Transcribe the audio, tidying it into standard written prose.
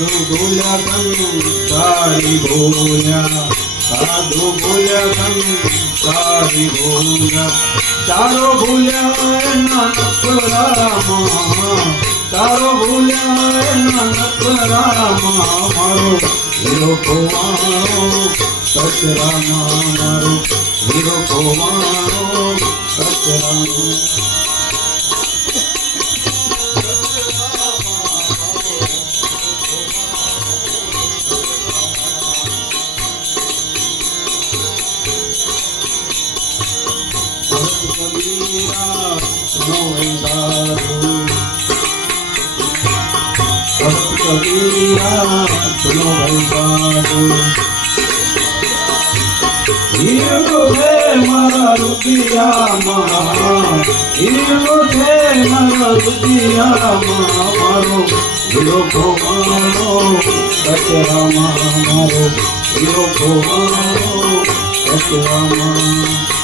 બોલ્યા સંસારી બોલ્યા, સાધુ બોલ્યા સંસારી બોલ્યા, ચારો બોલ્યા એના નખરામાં, ચારો બોલ્યા એના નખરામાં, મારો હીરો ખોવાણો કચરામાં, મારો હીરો ખોવાણો કચરામાં. કબીરા સુનો સાધુ, કબીરા સુનો સાધુ, હીરો છે મારા રૂપિયામાં, હીરો છે મારા રૂપિયામાં, મારો હીરો ખોવાણો કચરામાં, મારો હીરો ખોવાણો કચરામાં.